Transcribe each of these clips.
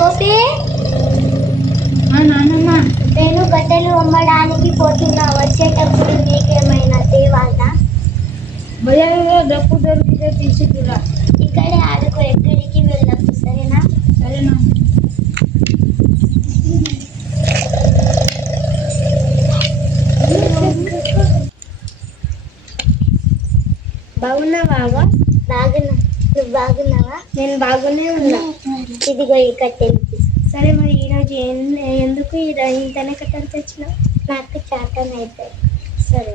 గోపి, నాన్నమ్మ, నేను గడ్డలు అమ్మడానికి పోతున్నా. వచ్చేటప్పుడు నీకేమైనా తేవాలా? బజారులో డప్పు దొరికితే తీసుకురా. ఇక్కడే ఆడుకో, ఎక్కడికి వెళ్ళకు, సరేనా? సరేనా? బాగున్నావా? నువ్వు బాగున్నావా? నేను బాగునే ఉన్నా. ఇదిగో ఈ కట్టెలు. సరే, మరి ఈరోజు ఎందుకు ఇంతనే కట్టెలు తెచ్చినావు? నాకు చాటన్ అవుతాయి. సరే,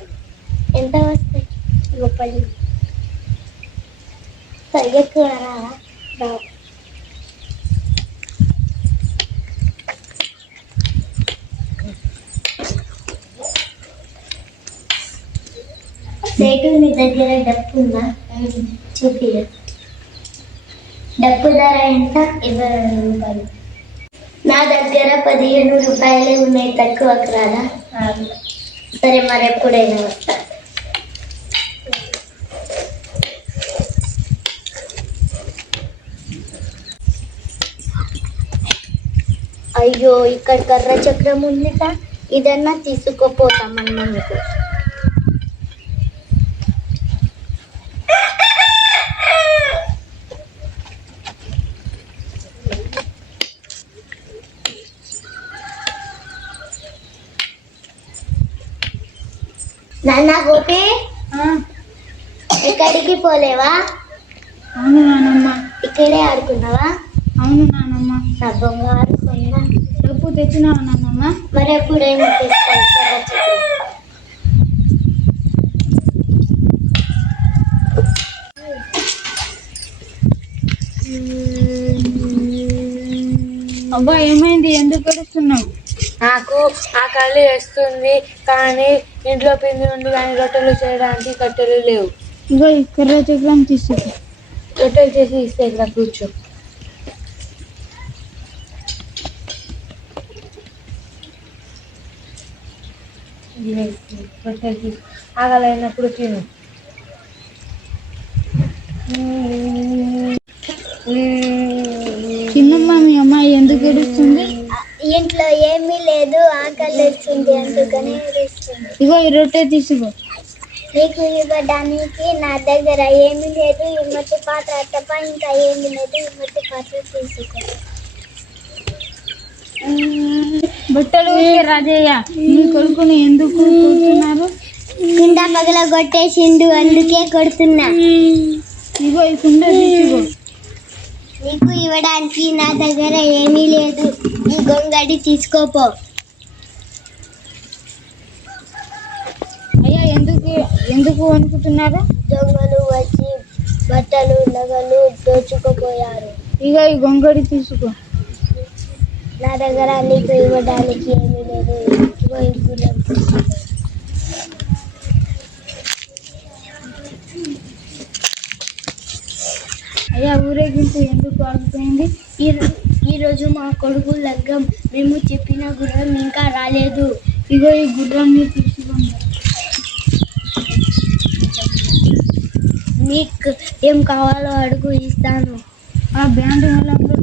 ఎంత వస్తాయి? గొప్పది. పరిగెత్తుకున్నారా? బాబు, సేటు, నీ దగ్గర డప్పు ఉందా? చూపి. డప్పు ధర ఎంత? 22 రూపాయలు. నా దగ్గర 15 రూపాయలే ఉన్నాయి, తక్కువకు రాదా? సరే, మరి ఎప్పుడైనా వస్తా. అయ్యో, ఇక్కడ కర్ర చక్రం ఉందిట. ఇదన్నా తీసుకుపోతామన్నా మీకు. నాన్న గోపి, ఎక్కడికి పోలేవా? అవును నానమ్మ. ఇక్కడే ఆడుకున్నావా? అవును నానమ్మ. నా బంగారు కొండ. డప్పు తెచ్చినావా నానమ్మ? మరి ఎప్పుడైనా తెస్తాను. అబ్బా, ఏమైంది? ఎందుకు ఏడుస్తున్నావు? నాకు ఆకలి వేస్తుంది, కానీ ఇంట్లో పిండి ఉంది, కానీ రొట్టెలు చేయడానికి కట్టెలు లేవు. ఇగో ఈ కర్ర చక్రం తీసుకో. రొట్టెలు చేసి ఇస్తే ఇక్కడ కూర్చో. రొట్టెలు తీసి ఆకలి అయినప్పుడు తిను. చిన్నమ్మ, మీ అమ్మాయి ఎందుకు ఏడుస్తుంది? ఇంట్లో ఏమీ లేదు, ఆకలి వేస్తుంది, అందుకనే ఏడుస్తుంది. ఇగో ఈ రొట్టె తీసుకో. నీకు ఇవ్వడానికి నా దగ్గర ఏమీ లేదు. ఈ మట్టి పాత్ర తప్ప ఇంకా ఏమీ లేదు. ఈ మట్టి పాత్ర తీసుకో. బట్టలు రాజయ్య, మీ కొడుకుని ఎందుకు కొడుతున్నారు? కుండ పగల కొట్టేసిండు, అందుకే కొడుతున్నా. ఇగో ఈ కుండ తీసుకో. నీకు ఇవ్వడానికి నా దగ్గర ఏమీ లేదు. ఈ గొంగడి తీసుకోపో. అయ్యా, ఎందుకు అనుకుంటున్నారు? దొంగలు వచ్చి బట్టలు నగలు దోచుకుపోయారు. ఇక ఈ గొంగడి తీసుకో. నా దగ్గర నీకు ఇవ్వడానికి ఏమీ లేదు. ఇదిగో ఈ గుర్రం తీసుకో. అయ్యా, ఊరేగింపు ఎందుకు ఆగిపోయింది? ఈరోజు మా కొడుకు లగ్గం. మేము చెప్పిన గుర్రం ఇంకా రాలేదు. ఇగో ఈ గుర్రాన్ని తీసుకోండి. మీకు ఏం కావాలో అడుగు, ఇస్తాను. ఆ బ్యాండ్ మేళంలో